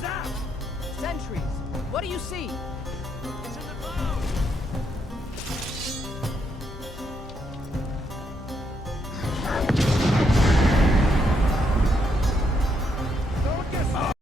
was that? Sentries, what do you see? It's in the clouds! Don't get up!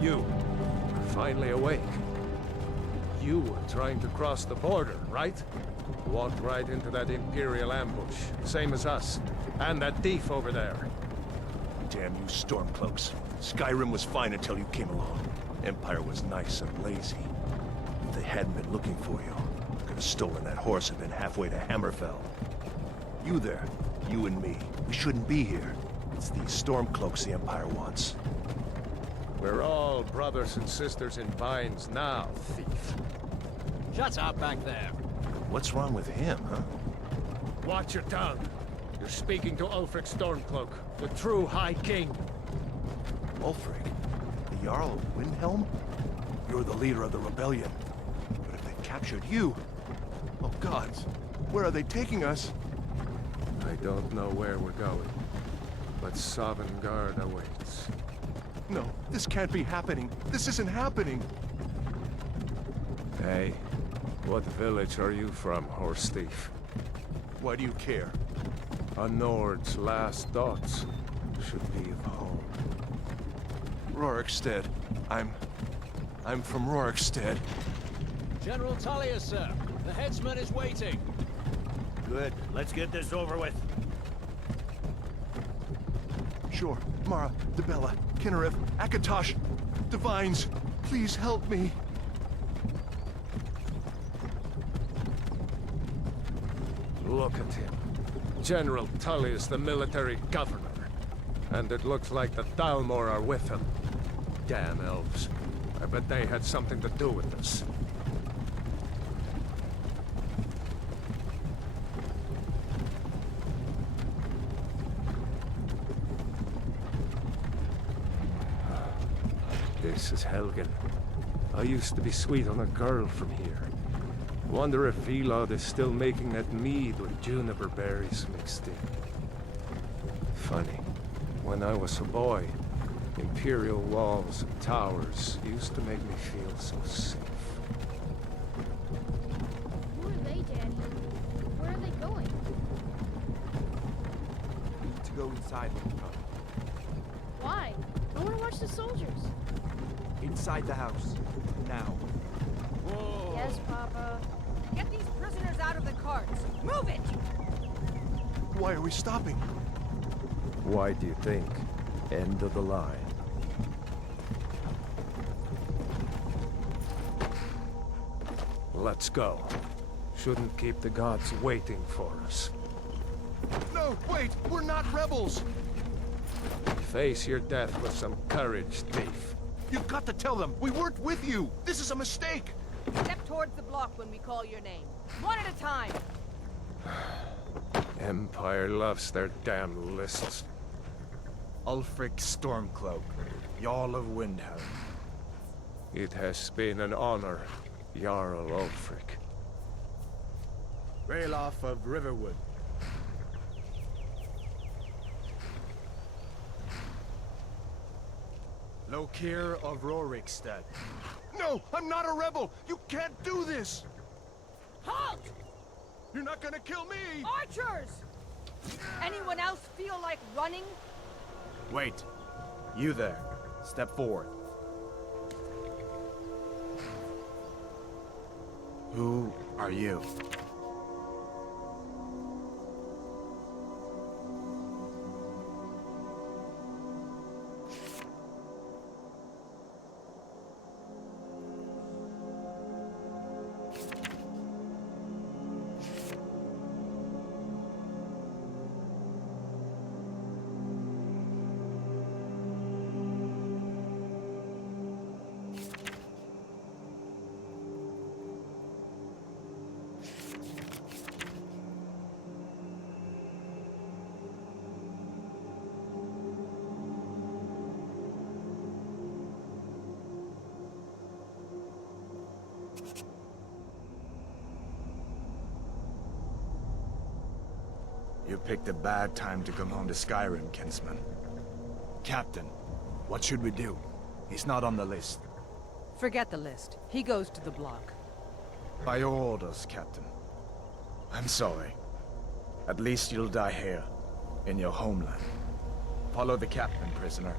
You, finally awake. You were trying to cross the border, right? Walked right into that Imperial ambush, same as us. And that thief over there. Damn you Stormcloaks. Skyrim was fine until you came along. Empire was nice and lazy. If they hadn't been looking for you, could have stolen that horse and been halfway to Hammerfell. You there, you and me, we shouldn't be here. It's these Stormcloaks the Empire wants. We're all brothers and sisters in binds now, thief. Shut up back there. What's wrong with him, huh? Watch your tongue. You're speaking to Ulfric Stormcloak, the true High King. Ulfric? The Jarl of Windhelm? You're the leader of the rebellion. But if they captured you... Oh gods, where are they taking us? I don't know where we're going, but Sovngarde awaits. No, this can't be happening. This isn't happening. Hey, what village are you from, horse thief? Why do you care? A Nord's last thoughts should be of home. Rorikstead. I'm from Rorikstead. General Tullius, sir. The headsman is waiting. Good. Let's get this over with. Sure. Mara, Dibella, Kinnereth, Akatosh, Divines, please help me. Look at him. General Tullius, the military governor. And it looks like the Thalmor are with him. Damn elves. I bet they had something to do with this. This is Helgen. I used to be sweet on a girl from here. Wonder if Elot is still making that mead with juniper berries mixed in. Funny. When I was a boy, Imperial walls and towers used to make me feel so safe. Who are they, Daddy? Where are they going? We need to go inside, Lucan. Why? I want to watch the soldiers. Inside the house. Now. Whoa. Yes, Papa. Get these prisoners out of the carts. Move it! Why are we stopping? Why do you think? End of the line. Let's go. Shouldn't keep the gods waiting for us. No, wait! We're not rebels! Face your death with some courage, thief. You've got to tell them! We weren't with you! This is a mistake! Step towards the block when we call your name. One at a time. Empire loves their damn lists. Ulfric Stormcloak, Jarl of Windhelm. It has been an honor, Jarl Ulfric. Ralof of Riverwood. Lokir of Rorikstead. No! I'm not a rebel! You can't do this! Halt! You're not gonna kill me! Archers! Anyone else feel like running? Wait. You there. Step forward. Who are you? You picked a bad time to come home to Skyrim, kinsman. Captain, what should we do? He's not on the list. Forget the list. He goes to the block. By your orders, Captain. I'm sorry. At least you'll die here, in your homeland. Follow the captain, prisoner.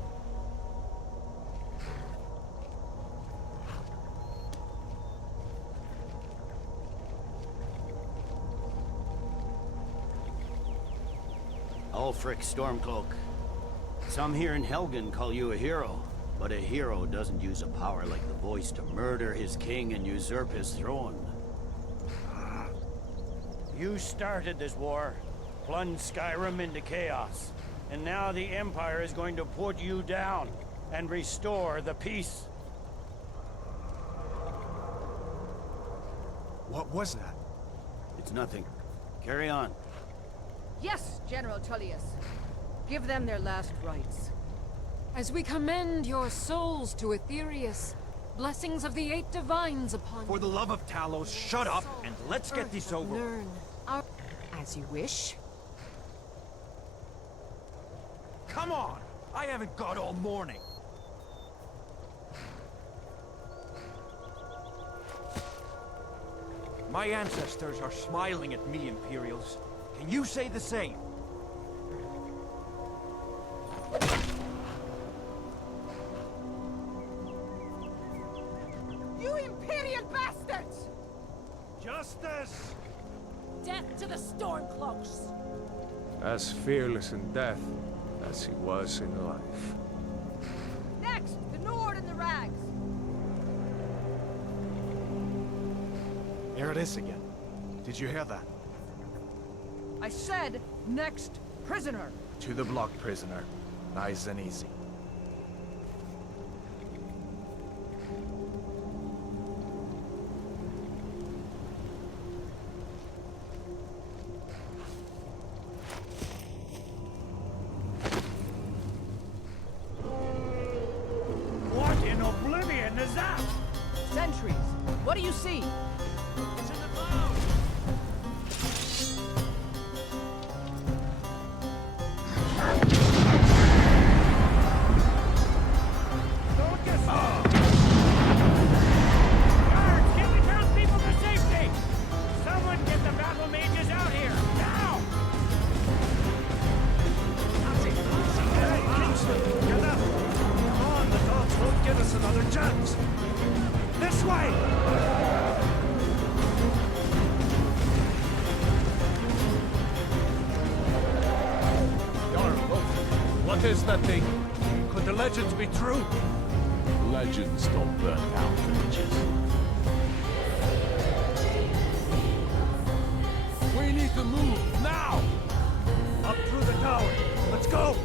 Ulfric Stormcloak. Some here in Helgen call you a hero, but a hero doesn't use a power like the voice to murder his king and usurp his throne. You started this war, plunged Skyrim into chaos, and now the Empire is going to put you down and restore the peace. What was that? It's nothing. Carry on. Yes, General Tullius. Give them their last rites. As we commend your souls to Aetherius, blessings of the 8 divines upon For you. the love of Talos, shut up and let's get this over. Learn our... As you wish. Come on! I haven't got all morning. My ancestors are smiling at me, Imperials. Can you say the same? You Imperial bastards! Justice! Death to the Stormcloaks! As fearless in death as he was in life. Next, the Nord and the Rags. There it is again. Did you hear that? I said, next prisoner. To the block, prisoner. Nice and easy. What in oblivion is that? Sentries, what do you see? It's in the clouds! Don't get Guards, get the townspeople to safety! Someone get the battle mages out here, now! Hey, Kingston, get up! Come on, the dogs won't give us another chance! This way! Darn, look. What is that thing? Could the legends be true? Legends don't burn down villages. We need to move now! Up through the tower. Let's go!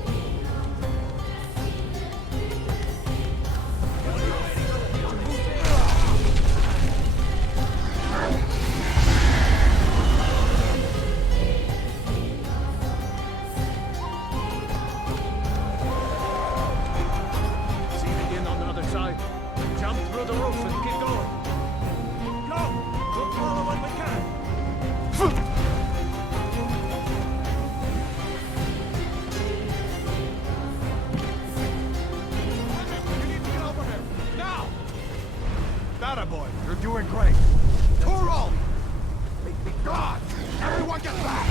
See the inn on the other side? Jump through the roof and keep going. Go! We'll follow when we can! You need to get over here! Now! That boy, you're doing great! Toro! God! Everyone get back!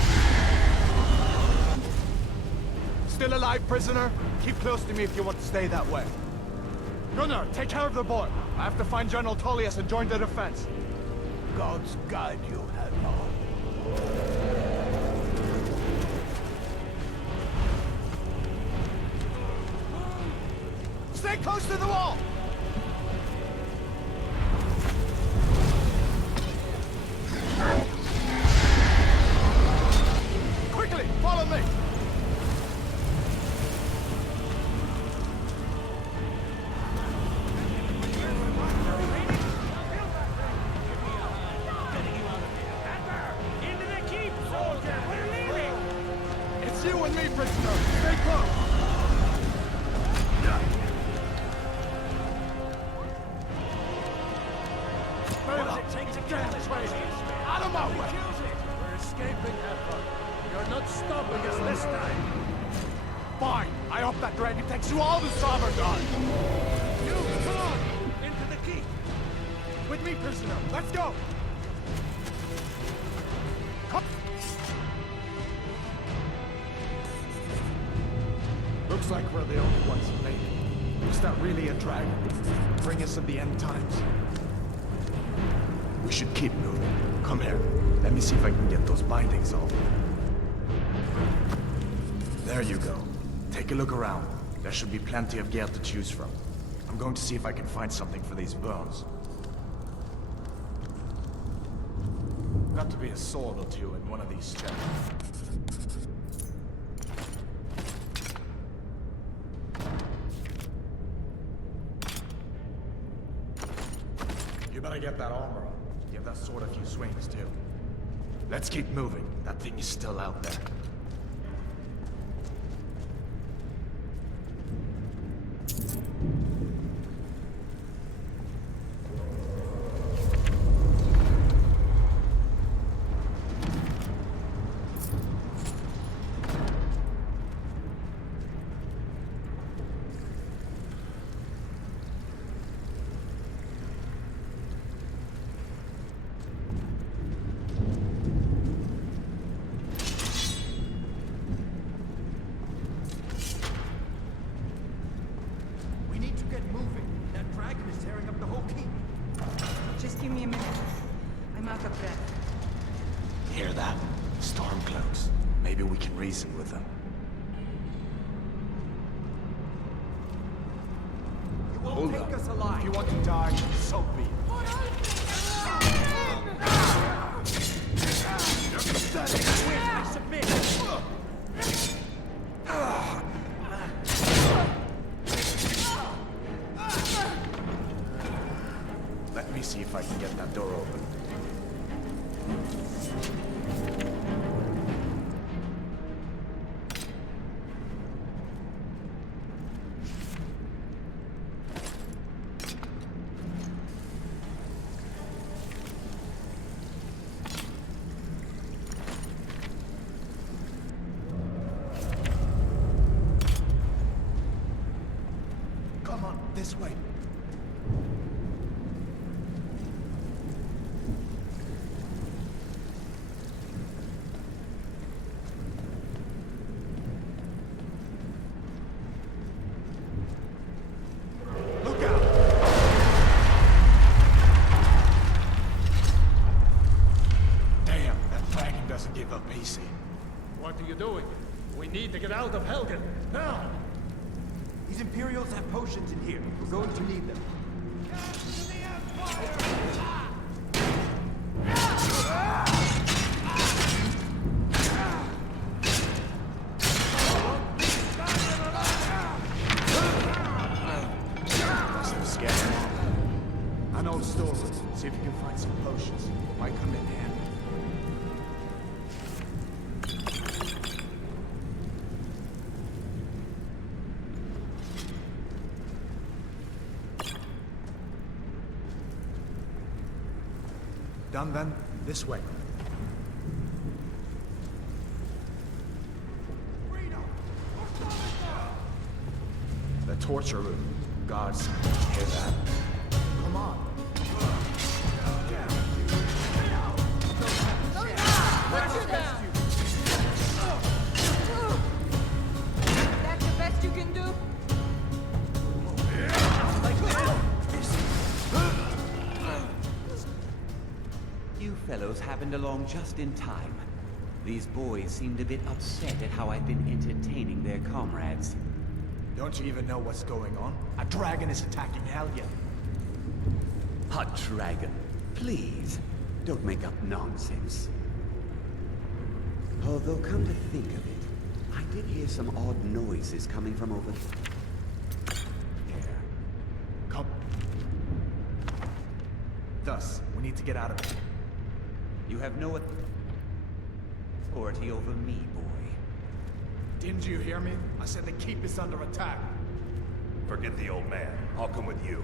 still alive, prisoner? Keep close to me if you want to stay that way. Gunnar, take care of the boy. I have to find General Tullius and join the defense. Gods guide you, Hadvar. Stay close to the wall! Quickly, follow me! Into the keep, soldier! We're leaving! It's you and me, prisoner! Stay close! Out of my way! We're escaping, Hadvar. You're not stopping us this time. Fine! I hope that dragon takes you all to Summergard! You, come on! Into the keep! With me, prisoner! Let's go! Come. Looks like we're the only ones who made it. Is that really a dragon? Bring us at the end times? We should keep moving. Come here. Let me see if I can get those bindings off. There you go. Take a look around. There should be plenty of gear to choose from. I'm going to see if I can find something for these burns. Got to be a sword or two in one of these chests. You better get that armor on. Give that sword a few swings, too. Let's keep moving. That thing is still out there. Just give me a minute. I'm out of breath. Hear that? Stormcloaks. Maybe we can reason with them. You won't Hold take up. us alive. If you want to die, so be it. I submit. Let me see if I can get that door open. Come on, this way. Look out! Damn, that dragon doesn't give up easy. What are you doing? We need to get out of Helgen, now! These Imperials have potions in here. We're going to need them. Must have scared them off. An old storeroom. See if you can find some potions. Might come in handy. Done then? This way. The torture room. Guards, hear that? Come on. happened along just in time. These boys seemed a bit upset at how I've been entertaining their comrades. Don't you even know what's going on? A dragon is attacking Helgen. A dragon. Please, don't make up nonsense. Although, come to think of it, I did hear some odd noises coming from over there. Come. Thus, we need to get out of here. You have no authority over me, boy. Didn't you hear me? I said the keep is under attack. Forget the old man. I'll come with you.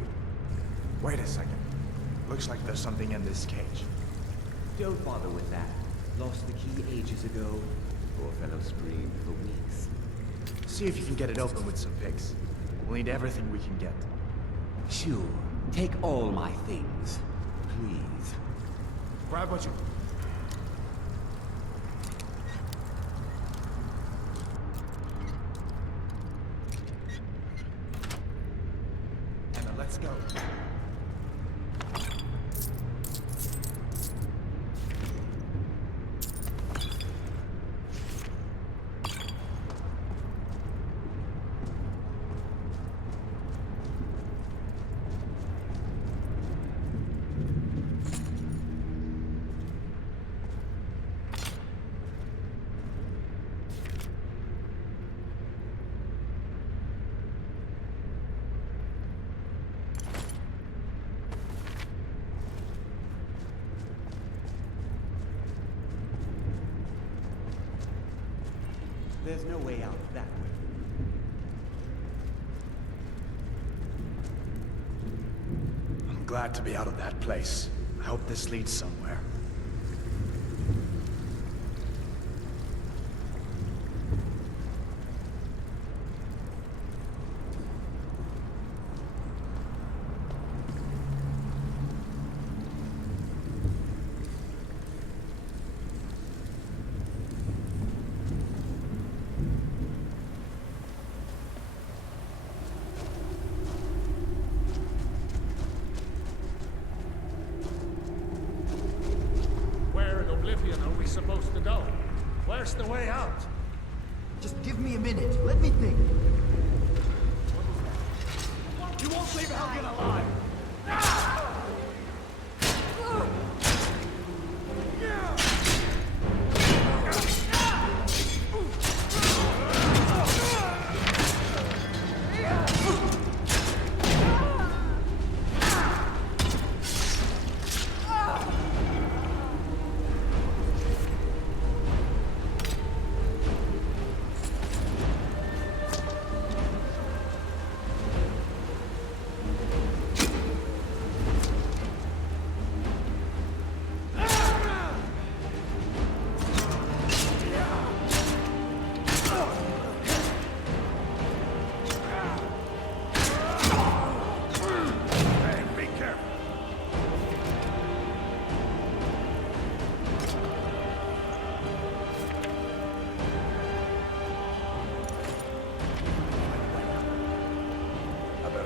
Wait a second. Looks like there's something in this cage. Don't bother with that. Lost the key ages ago. Poor fellow screamed for weeks. See if you can get it open with some picks. We'll need everything we can get. Sure. Take all my things. Please. Grab what you... Emma, let's go. There's no way out that way. I'm glad to be out of that place. I hope this leads somewhere. Supposed to go? Where's the way out? Just give me a minute. Let me think. You won't leave Helgen alive!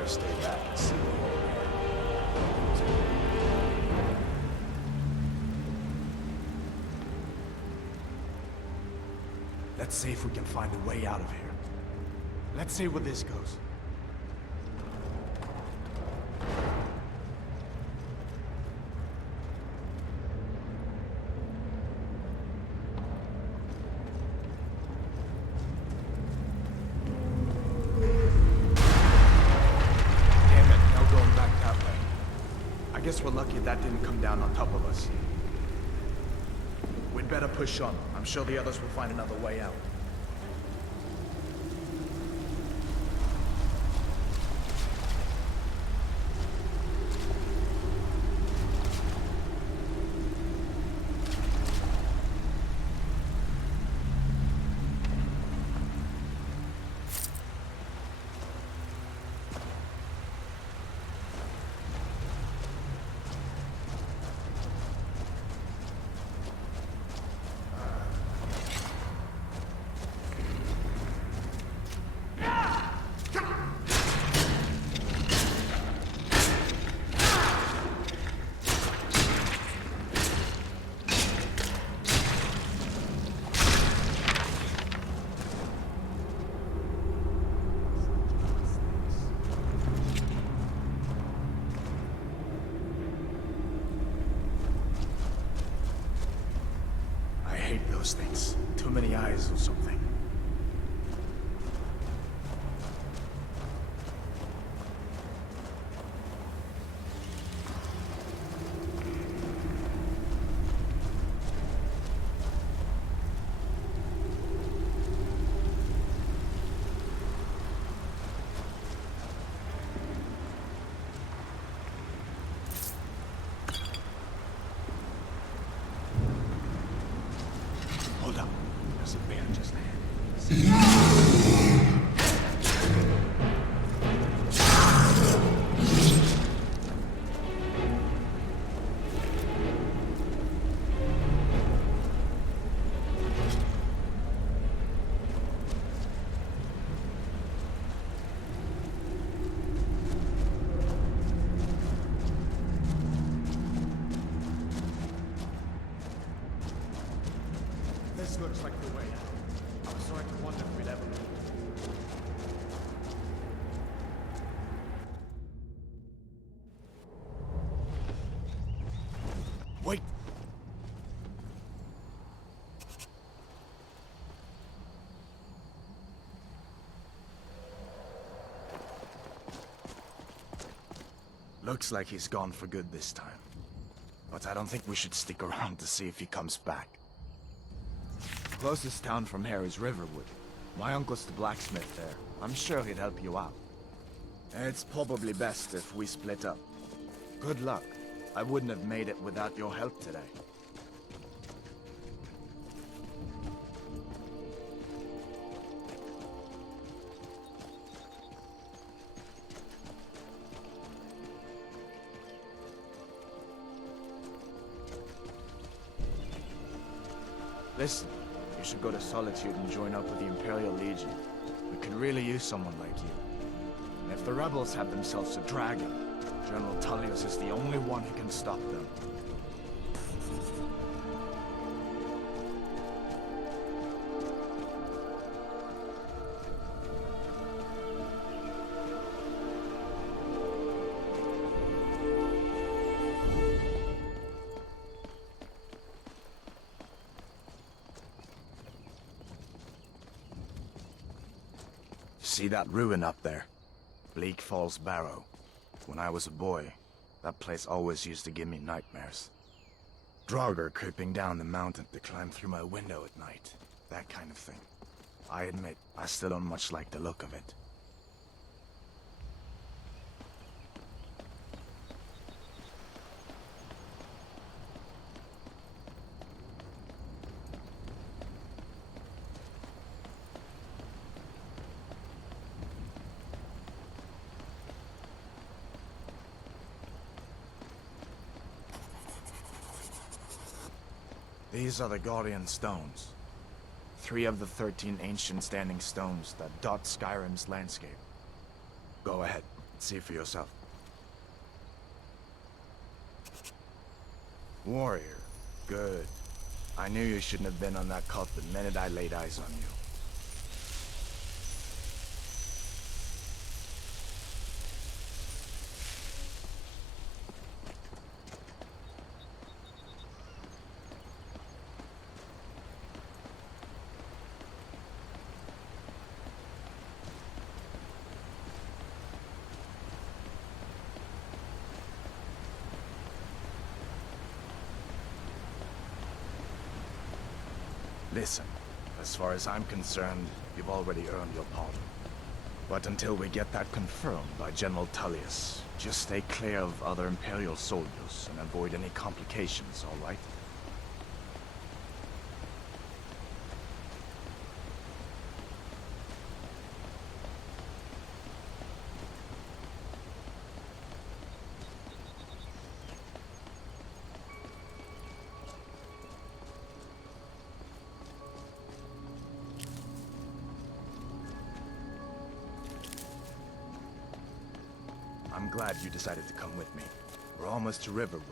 Stay back and see what Let's see if we can find a way out of here. Let's see where this goes. I guess we're lucky that didn't come down on top of us. We'd better push on. I'm sure the others will find another way out. eyes or something. Hold up. There's a bear just ahead. This looks like the way out. I'm starting to wonder if we'd ever leave. Wait! Looks like he's gone for good this time. But I don't think we should stick around to see if he comes back. Closest town from here is Riverwood. My uncle's the blacksmith there. I'm sure he'd help you out. It's probably best if we split up. Good luck. I wouldn't have made it without your help today. Listen, you should go to Solitude and join up with the Imperial Legion. We could really use someone like you. And if the rebels have themselves a dragon, General Tullius is the only one who can stop them. See that ruin up there? Bleak Falls Barrow. When I was a boy, that place always used to give me nightmares. Draugr creeping down the mountain to climb through my window at night. That kind of thing. I admit, I still don't much like the look of it. These are the Guardian Stones. 3 of the 13 ancient standing stones that dot Skyrim's landscape. Go ahead, see for yourself. Warrior. Good. I knew you shouldn't have been on that cult the minute I laid eyes on you. Listen, as far as I'm concerned, you've already earned your pardon. But until we get that confirmed by General Tullius, just stay clear of other Imperial soldiers and avoid any complications, all right? I'm glad you decided to come with me. We're almost to Riverwood.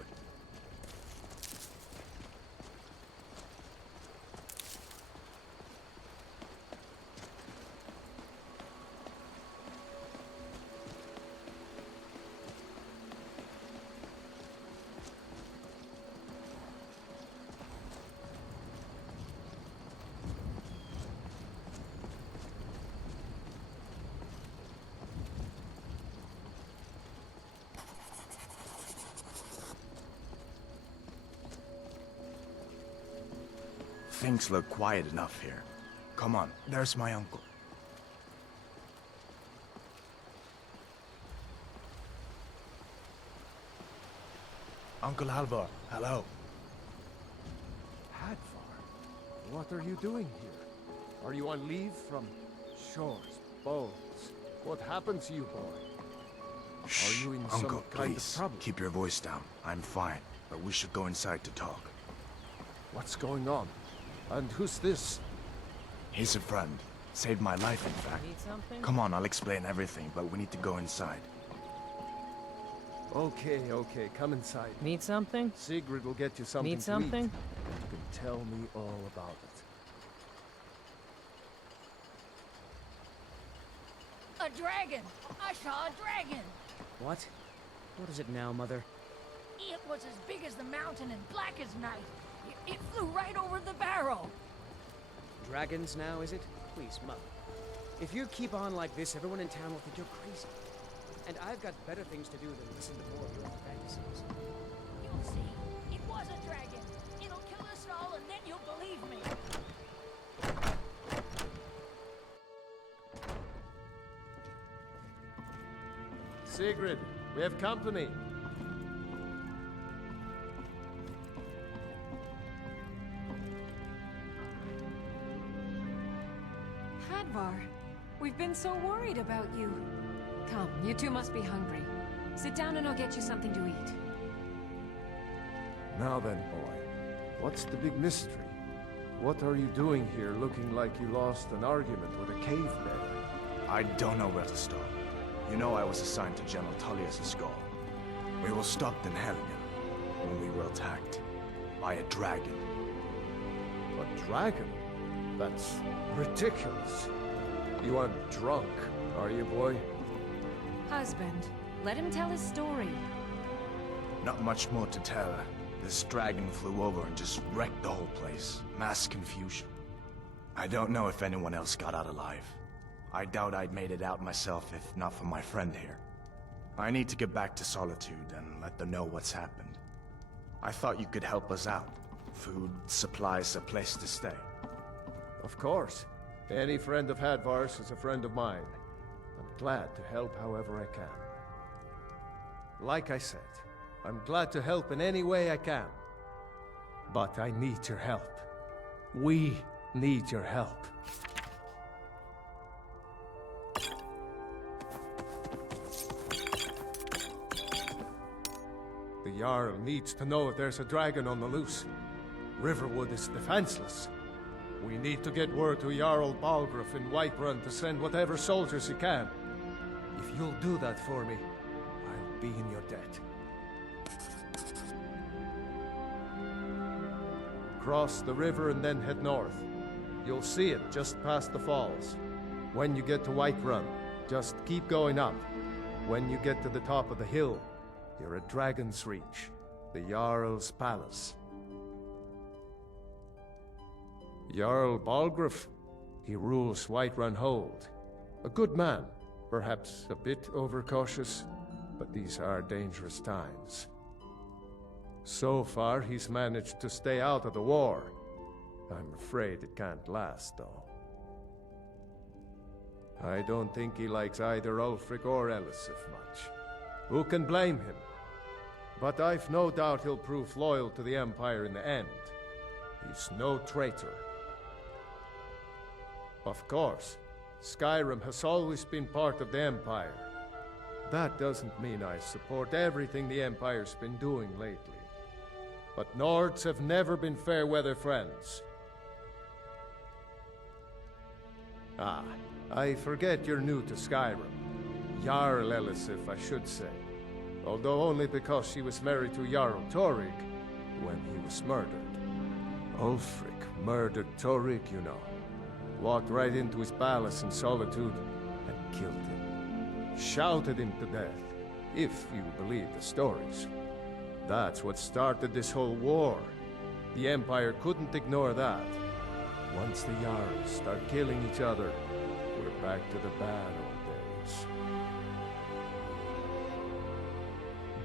Things look quiet enough here. Come on, there's my uncle. Uncle Hadvar, hello. Hadvar, what are you doing here? Are you on leave from shores, bones? What happened to you, boy? Shh, Are you in Uncle, some kind please, of trouble? keep your voice down. I'm fine, but we should go inside to talk. What's going on? And who's this? He's a friend. Saved my life, in fact. Need something? Come on, I'll explain everything, but we need to go inside. Okay, come inside. Need something? Sigrid will get you something Need something? to eat. You can tell me all about it. A dragon! I saw a dragon! What? What is it now, Mother? It was as big as the mountain and black as night. It flew right over the barrow. Dragons now, is it? Please, Mother. If you keep on like this, everyone in town will think you're crazy. And I've got better things to do than listen to more of your fantasies. You'll see. It was a dragon. It'll kill us all, and then you'll believe me. Sigrid, we have company. Hadvar, we've been so worried about you. Come, you two must be hungry. Sit down and I'll get you something to eat. Now then, boy, what's the big mystery? What are you doing here looking like you lost an argument with a cave bear? I don't know where to start. You know I was assigned to General Tullius' Gaul. We were stopped in Helgen when we were attacked by a dragon. A dragon? That's ridiculous. You aren't drunk, are you, boy? Husband, let him tell his story. Not much more to tell. This dragon flew over and just wrecked the whole place. Mass confusion. I don't know if anyone else got out alive. I doubt I'd made it out myself if not for my friend here. I need to get back to Solitude and let them know what's happened. I thought you could help us out. Food, supplies, a place to stay. Of course. Any friend of Hadvar's is a friend of mine. I'm glad to help however I can. Like I said, I'm glad to help in any way I can. But I need your help. We need your help. The Jarl needs to know if there's a dragon on the loose. Riverwood is defenseless. We need to get word to Jarl Balgruuf in Whiterun to send whatever soldiers he can. If you'll do that for me, I'll be in your debt. Cross the river and then head north. You'll see it just past the falls. When you get to Whiterun, just keep going up. When you get to the top of the hill, you're at Dragon's Reach, the Jarl's palace. Jarl Balgruuf, he rules Whiterun Hold. A good man, perhaps a bit overcautious, but these are dangerous times. So far, he's managed to stay out of the war. I'm afraid it can't last, though. I don't think he likes either Ulfric or Elisif much. Who can blame him? But I've no doubt he'll prove loyal to the Empire in the end. He's no traitor. Of course, Skyrim has always been part of the Empire. That doesn't mean I support everything the Empire's been doing lately. But Nords have never been fair-weather friends. Ah, I forget you're new to Skyrim. Jarl Elisif, I should say. Although only because she was married to Jarl Torig when he was murdered. Ulfric murdered Torig, you know. Walked right into his palace in Solitude and killed him. Shouted him to death, if you believe the stories. That's what started this whole war. The Empire couldn't ignore that. Once the Jarls start killing each other, we're back to the bad old days.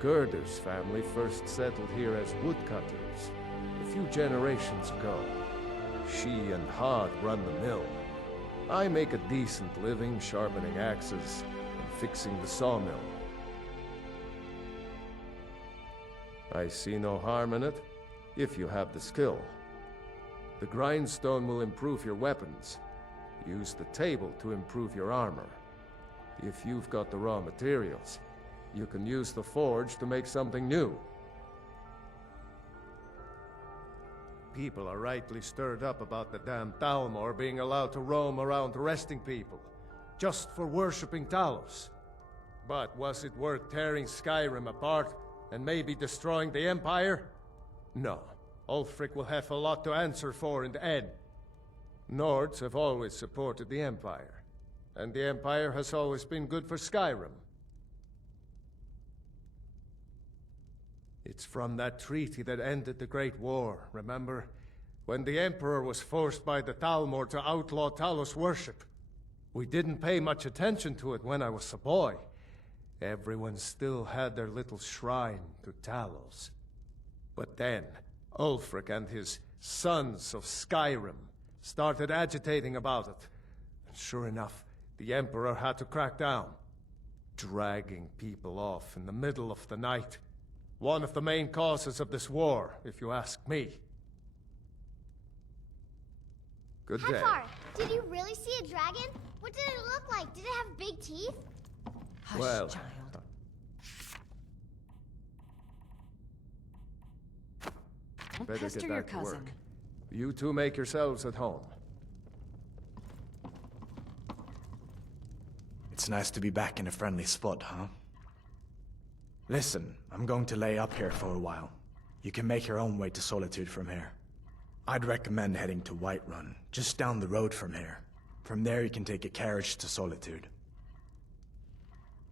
Gerder's family first settled here as woodcutters, a few generations ago. she and Had run the mill. I make a decent living sharpening axes and fixing the sawmill. I see no harm in it, if you have the skill. The grindstone will improve your weapons. Use the table to improve your armor. If you've got the raw materials, you can use the forge to make something new. People are rightly stirred up about the damn Thalmor being allowed to roam around arresting people, just for worshipping Talos. But was it worth tearing Skyrim apart and maybe destroying the Empire? No. Ulfric will have a lot to answer for in the end. Nords have always supported the Empire, and the Empire has always been good for Skyrim. It's from that treaty that ended the Great War, remember? When the Emperor was forced by the Thalmor to outlaw Talos worship. We didn't pay much attention to it when I was a boy. Everyone still had their little shrine to Talos. But then, Ulfric and his Sons of Skyrim started agitating about it. And sure enough, the Emperor had to crack down. Dragging people off in the middle of the night. One of the main causes of this war, if you ask me. Good day. Hadvar, did you really see a dragon? What did it look like? Did it have big teeth? Hush, Well, child. Don't better pester get your back to cousin. work. You two make yourselves at home. It's nice to be back in a friendly spot, huh? Listen, I'm going to lay up here for a while. You can make your own way to Solitude from here. I'd recommend heading to Whiterun, just down the road from here. From there you can take a carriage to Solitude.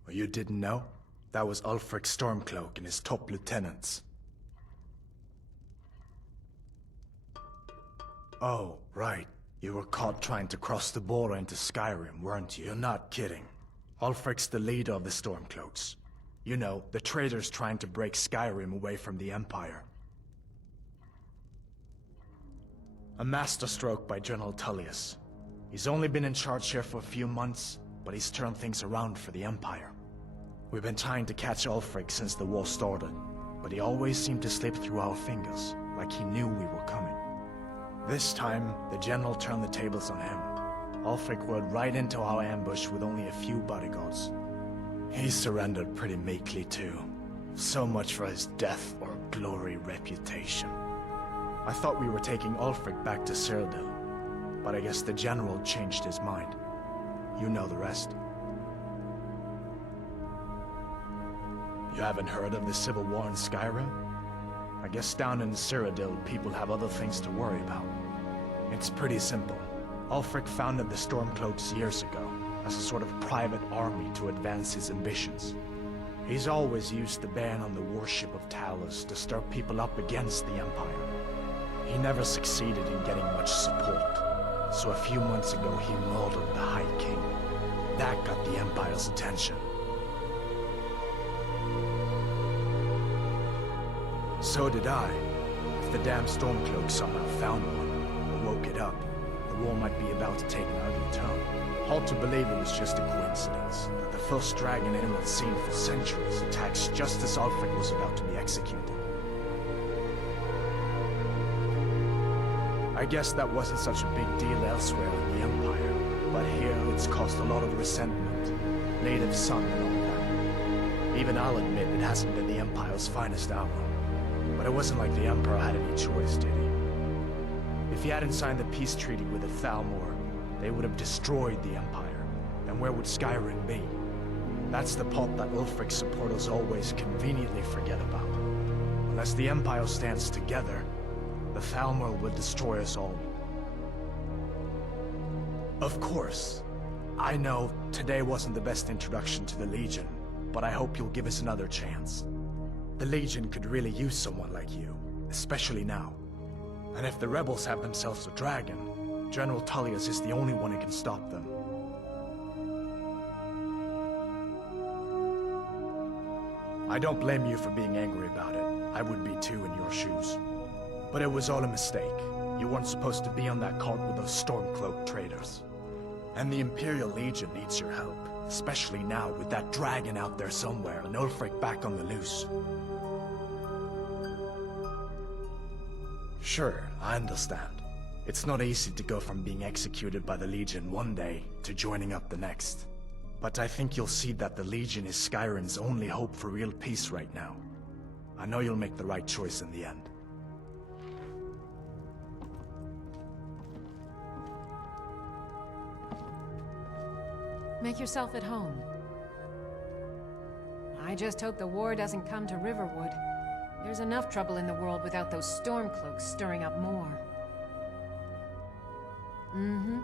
Well, you didn't know? That was Ulfric Stormcloak and his top lieutenants. Oh, right. You were caught trying to cross the border into Skyrim, weren't you? You're not kidding. Ulfric's the leader of the Stormcloaks. You know, the traitors trying to break Skyrim away from the Empire. A masterstroke by General Tullius. He's only been in charge here for a few months, but he's turned things around for the Empire. We've been trying to catch Ulfric since the war started, but he always seemed to slip through our fingers, like he knew we were coming. This time, the General turned the tables on him. Ulfric rode right into our ambush with only a few bodyguards. He surrendered pretty meekly too. So much for his death or glory reputation. I thought we were taking Ulfric back to Cyrodiil, but I guess the General changed his mind. You know the rest. You haven't heard of the Civil War in Skyrim? I guess down in Cyrodiil, people have other things to worry about. It's pretty simple. Ulfric founded the Stormcloaks years ago, as a sort of private army to advance his ambitions. He's always used the ban on the worship of Talos to stir people up against the Empire. He never succeeded in getting much support, so a few months ago he murdered the High King. That got the Empire's attention. So did I. If the damn Stormcloak somehow found one, or woke it up, the war might be about to take an ugly turn. Hard to believe it was just a coincidence, that the first dragon anyone's seen for centuries attacks just as Ulfric was about to be executed. I guess that wasn't such a big deal elsewhere in the Empire, but here it's caused a lot of resentment. Native son and all that. Even I'll admit it hasn't been the Empire's finest hour. But it wasn't like the Emperor had any choice, did he? If he hadn't signed the peace treaty with the Thalmor, they would have destroyed the Empire. And where would Skyrim be? That's the part that Ulfric's supporters always conveniently forget about. Unless the Empire stands together, the Thalmor will destroy us all. Of course, I know today wasn't the best introduction to the Legion, but I hope you'll give us another chance. The Legion could really use someone like you, especially now. And if the rebels have themselves a dragon, General Tullius is the only one who can stop them. I don't blame you for being angry about it. I would be too in your shoes. But it was all a mistake. You weren't supposed to be on that cart with those Stormcloak traitors. And the Imperial Legion needs your help. Especially now with that dragon out there somewhere and Ulfric back on the loose. Sure, I understand. It's not easy to go from being executed by the Legion one day to joining up the next. But I think you'll see that the Legion is Skyrim's only hope for real peace right now. I know you'll make the right choice in the end. Make yourself at home. I just hope the war doesn't come to Riverwood. There's enough trouble in the world without those Stormcloaks stirring up more. Mm-hmm.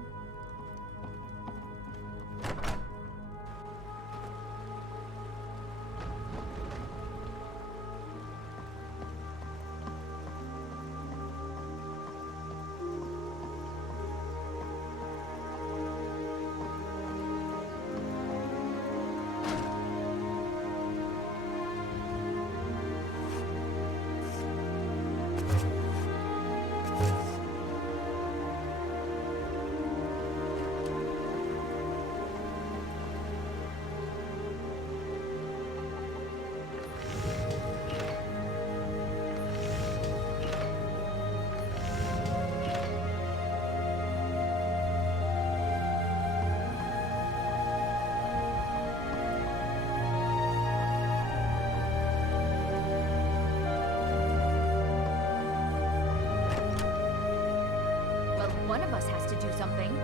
One of us has to do something.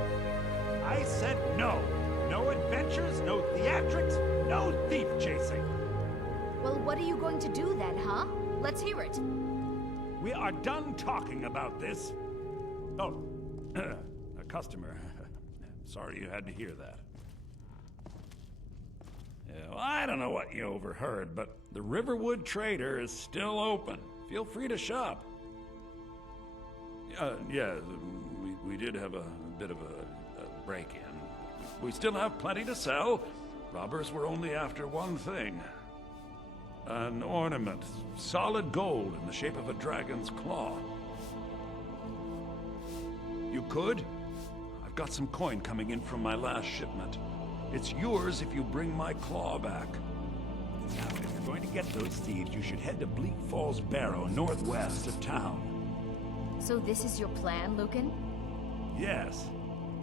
I said no. No adventures, no theatrics, no thief chasing. Well, what are you going to do then, huh? Let's hear it. We are done talking about this. Oh, a customer. Sorry you had to hear that. Yeah, well, I don't know what you overheard, but the Riverwood Trader is still open. Feel free to shop. Yeah, we did have a bit of a break-in. We still have plenty to sell. Robbers were only after one thing. An ornament, solid gold in the shape of a dragon's claw. You could? I've got some coin coming in from my last shipment. It's yours if you bring my claw back. Now, if you're going to get those thieves, you should head to Bleak Falls Barrow, northwest of town. So this is your plan, Lucan? Yes.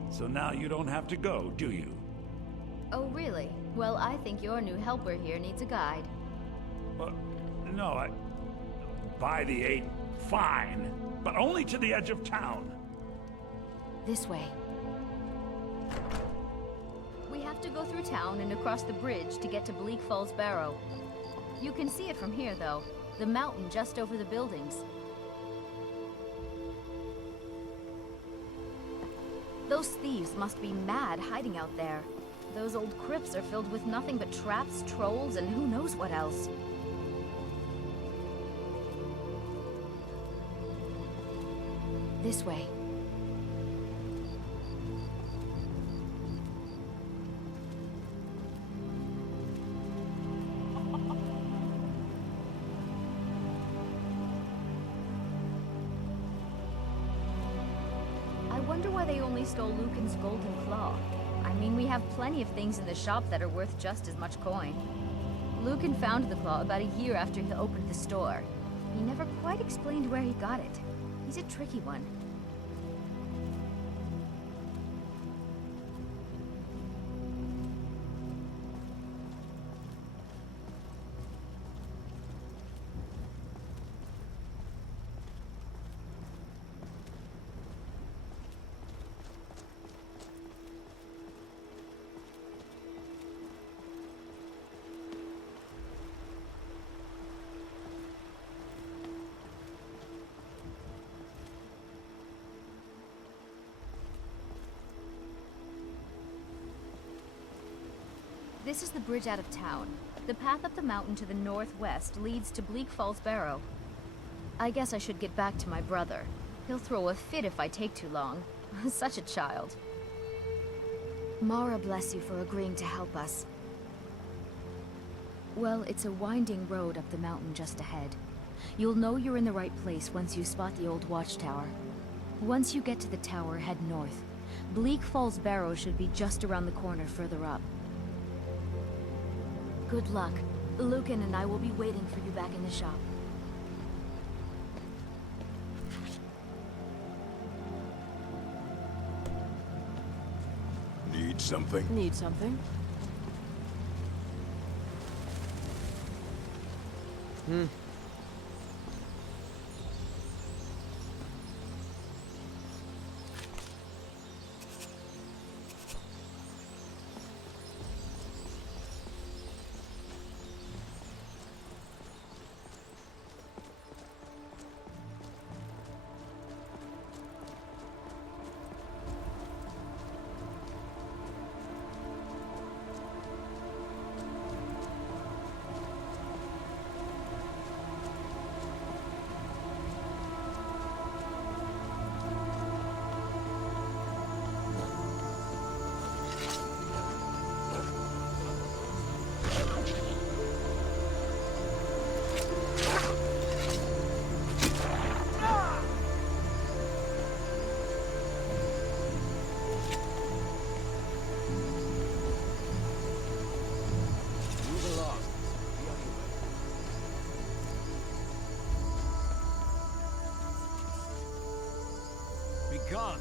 So now you don't have to go, do you? Oh, really? Well, I think your new helper here needs a guide. No, By the 8, fine. But only to the edge of town. This way. We have to go through town and across the bridge to get to Bleak Falls Barrow. You can see it from here, though. The mountain just over the buildings. Those thieves must be mad hiding out there. Those old crypts are filled with nothing but traps, trolls, and who knows what else. This way. I wonder why they only stole Lucan's golden claw. I mean, we have plenty of things in the shop that are worth just as much coin. Lucan found the claw about a year after he opened the store. He never quite explained where he got it. He's a tricky one. This is the bridge out of town. The path up the mountain to the northwest leads to Bleak Falls Barrow. I guess I should get back to my brother. He'll throw a fit if I take too long. Such a child. Mara bless you for agreeing to help us. Well, it's a winding road up the mountain just ahead. You'll know you're in the right place once you spot the old watchtower. Once you get to the tower, head north. Bleak Falls Barrow should be just around the corner further up. Good luck. Lucan and I will be waiting for you back in the shop. Need something? Need something? Gone.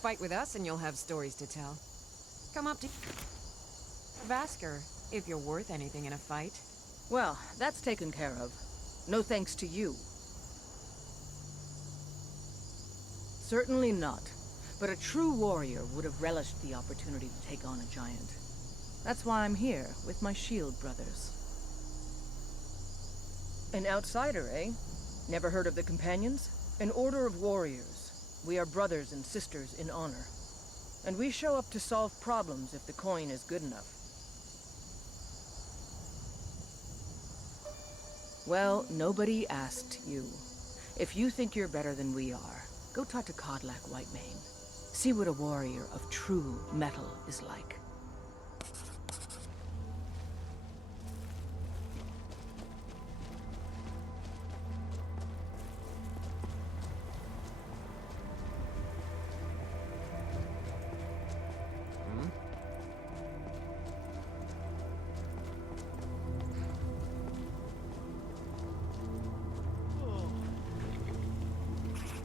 Fight with us and you'll have stories to tell. Come up to Vasker, if you're worth anything in a fight. Well, that's taken care of. No thanks to you. Certainly not. But a true warrior would have relished the opportunity to take on a giant. That's why I'm here, with my shield brothers. An outsider, eh? Never heard of the Companions? An order of warriors. We are brothers and sisters in honor. And we show up to solve problems if the coin is good enough. Well, nobody asked you. If you think you're better than we are, go talk to Codlac Whitemane. See what a warrior of true metal is like.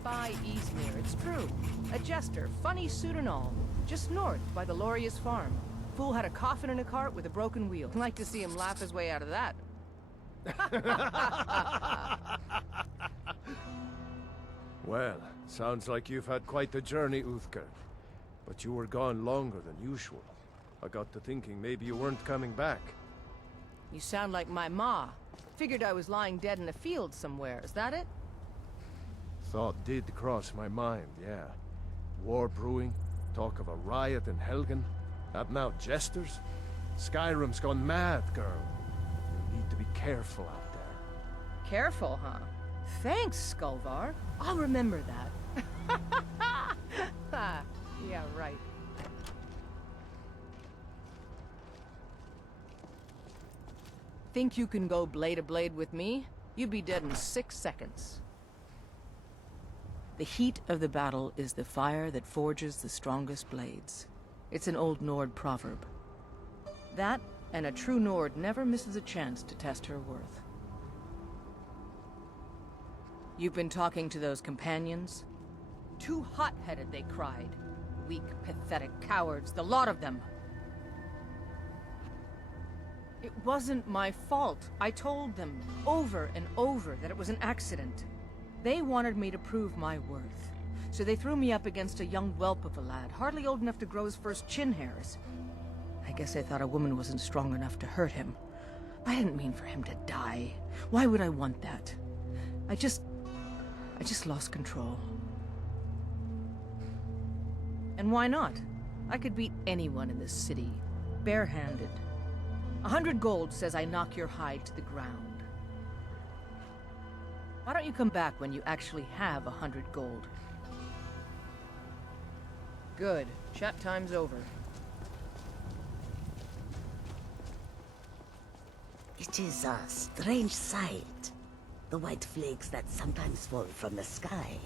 By Eastmere, it's true. A jester, funny suit and all. Just north, by the Lorius farm. Fool had a coffin in a cart with a broken wheel. Like to see him laugh his way out of that. Well, sounds like you've had quite the journey, Uthgar. But you were gone longer than usual. I got to thinking maybe you weren't coming back. You sound like my ma. Figured I was lying dead in a field somewhere, is that it? Thought did cross my mind, yeah. War brewing, talk of a riot in Helgen, happen out jesters. Skyrim's gone mad, girl. You need to be careful out there. Careful, huh? Thanks, Skullvar. I'll remember that. Yeah, right. Think you can go blade to blade with me? You'd be dead in 6 seconds. The heat of the battle is the fire that forges the strongest blades. It's an old Nord proverb. That, and a true Nord never misses a chance to test her worth. You've been talking to those companions? Too hot-headed, they cried. Weak, pathetic cowards, the lot of them. It wasn't my fault. I told them over and over that it was an accident. They wanted me to prove my worth. So they threw me up against a young whelp of a lad, hardly old enough to grow his first chin hairs. I guess they thought a woman wasn't strong enough to hurt him. I didn't mean for him to die. Why would I want that? I just lost control. And why not? I could beat anyone in this city, barehanded. 100 gold says I knock your hide to the ground. Why don't you come back when you actually have 100 gold? Good. Chat time's over. It is a strange sight. The white flakes that sometimes fall from the sky.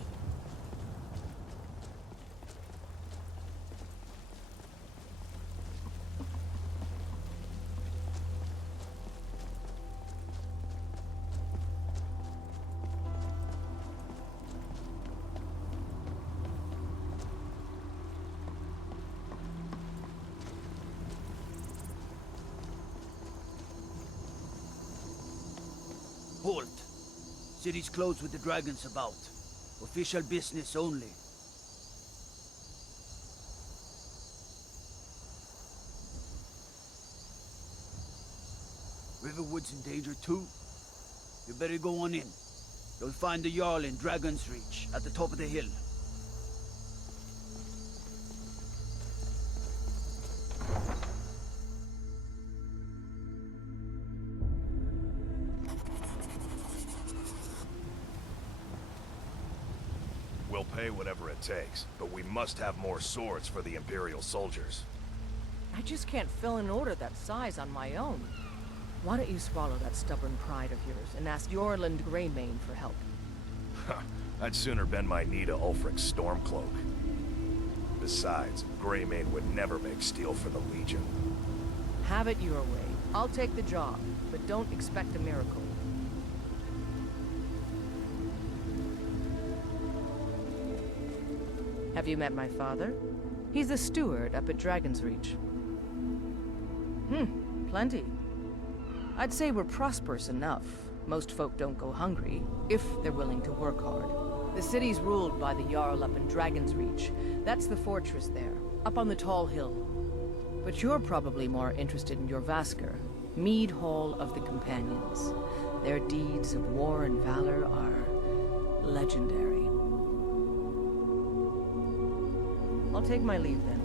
Halt. City's closed with the dragons about. Official business only. Riverwood's in danger too? You better go on in. You'll find the Jarl in Dragon's Reach, at the top of the hill. We'll pay whatever it takes, but we must have more swords for the Imperial soldiers. I just can't fill an order that size on my own. Why don't you swallow that stubborn pride of yours and ask Yorland Greymane for help? I'd sooner bend my knee to Ulfric's Stormcloak. Besides, Greymane would never make steel for the Legion. Have it your way. I'll take the job, but don't expect a miracle. Have you met my father? He's the steward up at Dragon's Reach. Plenty. I'd say we're prosperous enough. Most folk don't go hungry, if they're willing to work hard. The city's ruled by the Jarl up in Dragon's Reach. That's the fortress there, up on the tall hill. But you're probably more interested in your Vasker, Mead Hall of the Companions. Their deeds of war and valor are legendary. I'll take my leave then.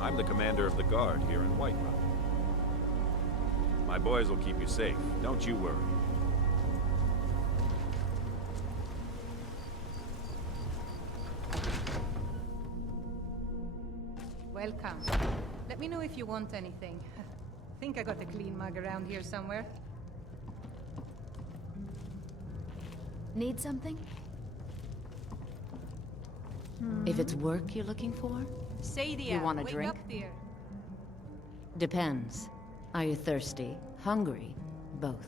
I'm the commander of the guard here in Whiterun. My boys will keep you safe, don't you worry. Welcome. Let me know if you want anything. Think I got a clean mug around here somewhere. Need something? If it's work you're looking for? Sadia, You want a wake drink? up there. Depends. Are you thirsty? Hungry? Both.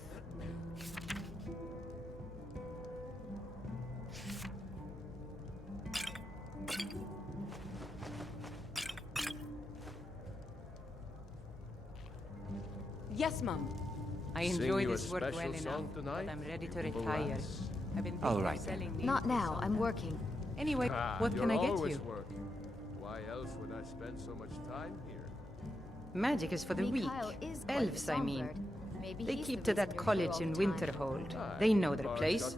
Yes, Mom. I Sing enjoy you a this work well special enough, song but tonight, I'm ready to beautiful retire. lass? I've been All thinking right of then. selling Not these now, or I'm something. working. Anyway, what can you're I get always you? working. Why else would I spend so much time here? Magic is for the weak. Mikhail is quite the Elves, I mean. songbird. Maybe They he's keep the to that reason you're here college all in the time. Winterhold. They know their place.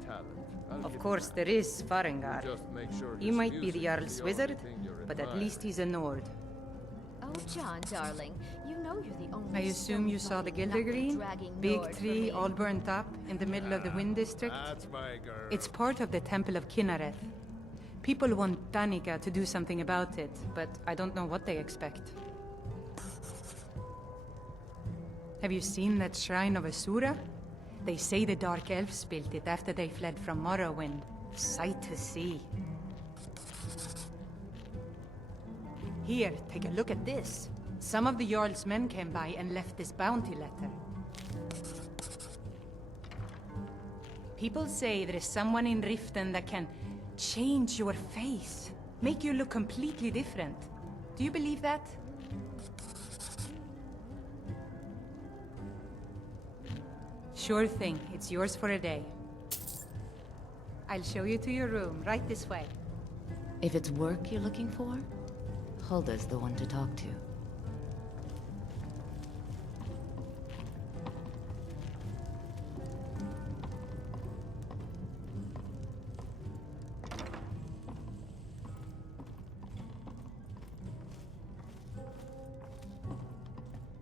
Of course, there is Farengar. He might be the Jarl's wizard, but at least he's a Nord. Oh, John, darling, you know you're the only. I assume you saw the Gildergreen? knuckle-dragging Big Nord for tree, me. all burnt up, in the middle of the Wind District? That's my girl. It's part of the Temple of Kinnareth. People want Danica to do something about it, but I don't know what they expect. Have you seen that Shrine of Asura? They say the Dark Elves built it after they fled from Morrowind. Sight to see. Here, take a look at this. Some of the Jarl's men came by and left this bounty letter. People say there is someone in Riften that can change your face, make you look completely different. Do you believe that? Sure thing. It's yours for a day. I'll show you to your room, right this way. If it's work you're looking for, Hulda's the one to talk to.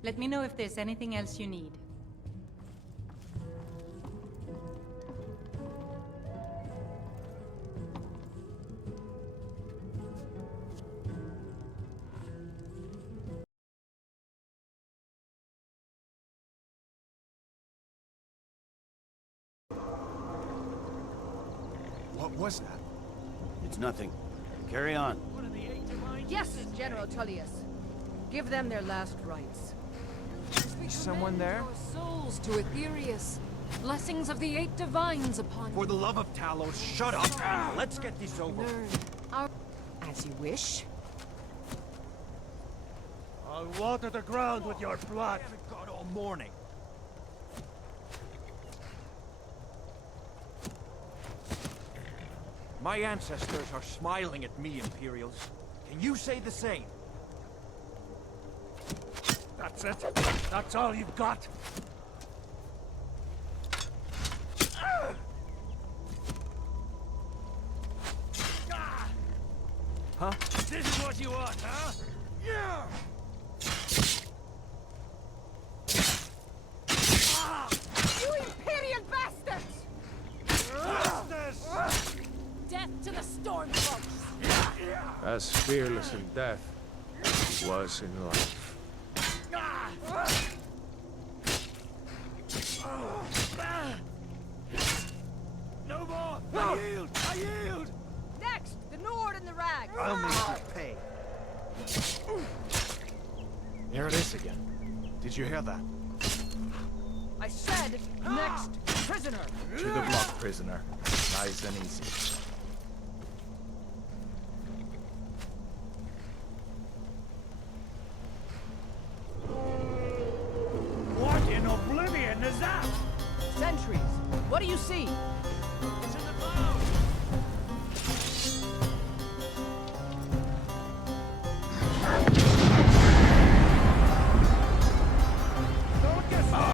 Let me know if there's anything else you need. What was that? It's nothing. Carry on. Yes, General Tullius. Give them their last rites. Someone there? Our souls to Aetherius. Blessings of the 8 divines upon For the love of Talos, shut up! Let's get this over. As you wish. I'll water the ground with your blood. I haven't got all morning. My ancestors are smiling at me, Imperials. Can you say the same? That's it? That's all you've got? Huh? This is what you want, huh? Yeah! You Imperial bastards! Bastards! death to the Stormcloaks! As fearless in death as he was in life. No more! I yield! I yield! Next, the Nord and the Rag. I'll make you pay. There it is again. Did you hear that? I said, next prisoner. To the block, prisoner. Nice and easy. What in oblivion is that? Sentries, what do you see? It's in the